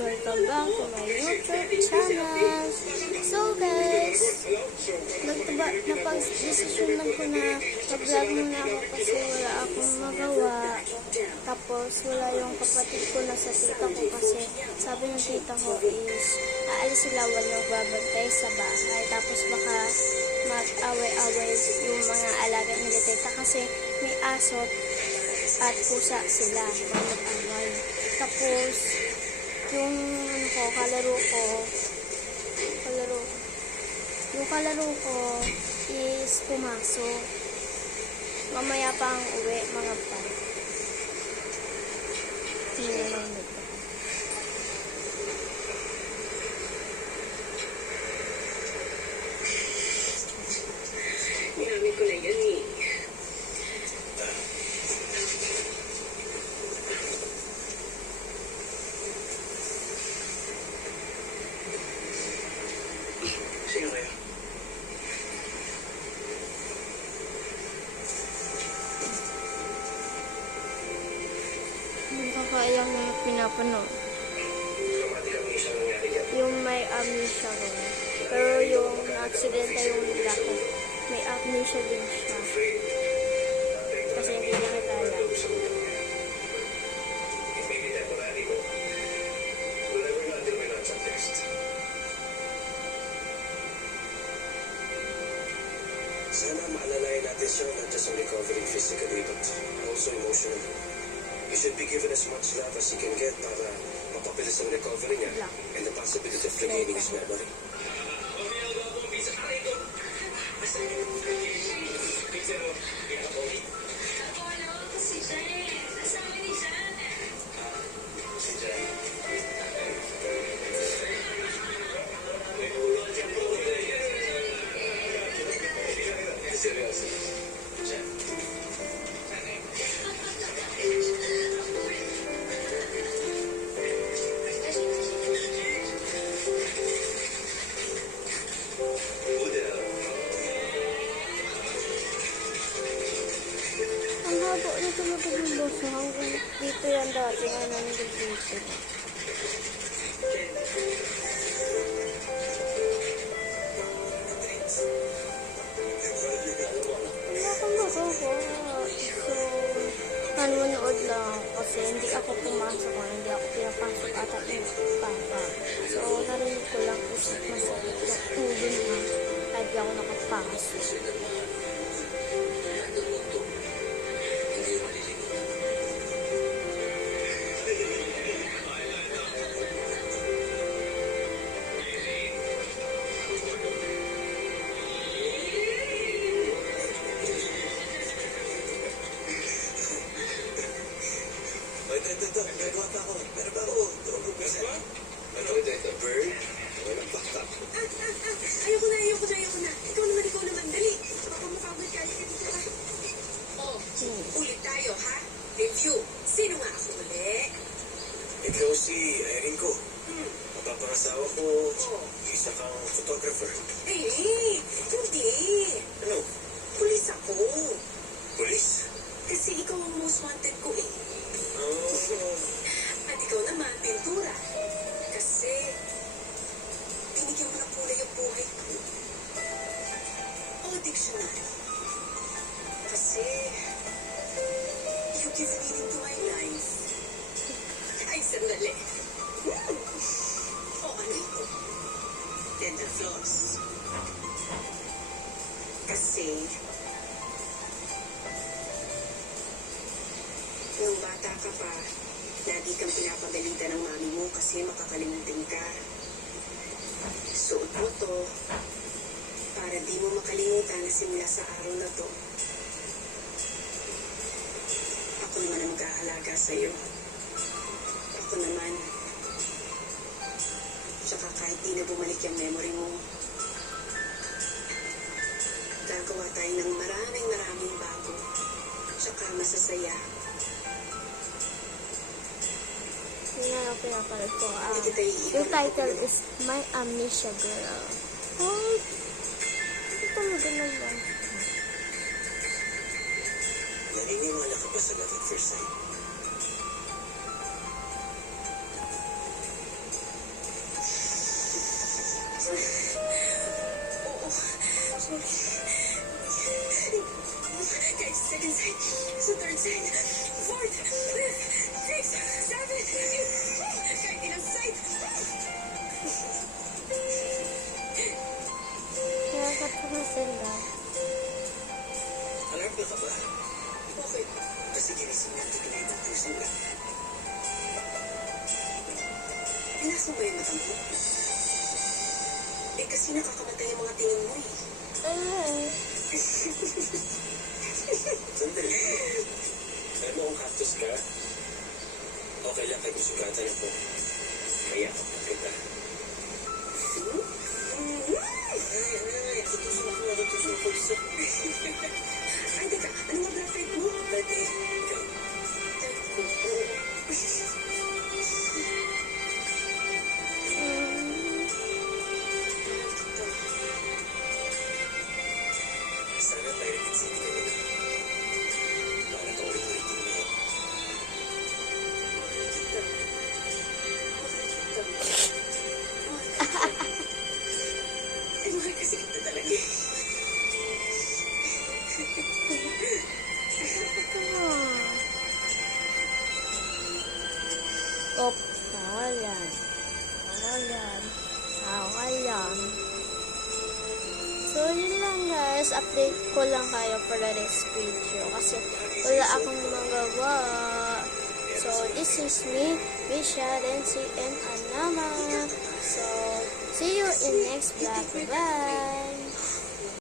welcome back to my YouTube channel. So guys, napag-desisyon lang ko na mag-vlog muna ako kasi wala akong magawa. Tapos wala yung kapatid ko na sa tita ko kasi sabi ng tita ko is aalis sila, walang babantay sa bahay. Tapos baka mag-away-away yung mga alaga nila tita kasi may aso at pusa sila, mag-away. Tapos yung kalaro ko is pumasok. Mamaya pa ang uwi, mga pa. Tingnan lang nito. Ginamit ko na yan eh. Sino kayo? Nakakaiyak na yung pinapanood. Yung may amnesia ko. Pero yung na-accidenta yung lalaki, may amnesia din siya. Kasi hindi niya kitala. Sana maalalayan natin siya not just on recovering physically but also emotionally. You should be given as much love as you can get para mapabilis ang recovery niya and the possibility of regaining his memory. Seryoso. Ang haba na talaga yung boso. Hanggang dito yan dati. Ano nandun dito. Wala kang magawa. So, nanonood lang ako kasi hindi ako pumasok o hindi ako pinapasok ata yung papa. So, narinig ko lang is masakit yung ulo na kahit di ako nakapasok. Ito, nagawa pa ako. Pero ba ako? Ito, bird? Walang backup. Ayoko na. Ikaw naman. Dali. Baka makagod kaya ka dito ha. Oh, ulit tayo ha. Review. Sino nga ako ulit? Ikaw si Erin ko. Mapapangasawa ko. Isa kang photographer. Hindi. Ano? Pulis ako. Police? Kasi ikaw ang most wanted ko eh. Oh. At ikaw naman, pintura. Kasi, binigyan mo ng kulay yung buhay ko. O, dictionary. Kasi, you give meaning to my life. Ay, sandali. O, ano ito? Dental floss. Kasi, nung bata ka pa, lagi kang pinapagalitan ng mami mo kasi makakalimutin ka. Suot mo to para di mo makalimutan na simula sa araw na to. Ako naman ang mag-aalaga sa'yo. Ako naman. Tsaka kahit di na bumalik yung memory mo, gagawa tayo ng maraming bago. Tsaka masasaya. Yun na lang pinapanood ko. Yung title is My Amnesia Girl. Oh, ito talaga naman. Naniniwala ka ba sa love at first sight? Kahit sa second side, sa third side, fourth, fifth, sixth, seventh, kahit ilang side. Nakakatawa sila. Alarm na ka ba? Bakit? Kasi ginising niya ang tutuloy ng puso mo. Pinasok ba yung mata mo? Eh kasi nakakamatay ang mga tingin mo eh. Sandali. Alam mo kung cactus ka? Okay lang kahit masugatan ako. Mayakap na kita. Ay, tutusin ako isa. Ay, teka, ano nga blood type mo? Blood type. Ikaw. Type ko. Sana Pirate City ka na. Para ka-ulit-ulitin mo yun. Ay, mahal kasi kita talaga eh. Op, kawalan. Kawalan. Kawalan. So, yun lang guys. Update ko lang kayo para this video. Kasi wala akong magawa. So, this is me, Bisha, Renzi, and Anama. So, see you in next vlog. Bye!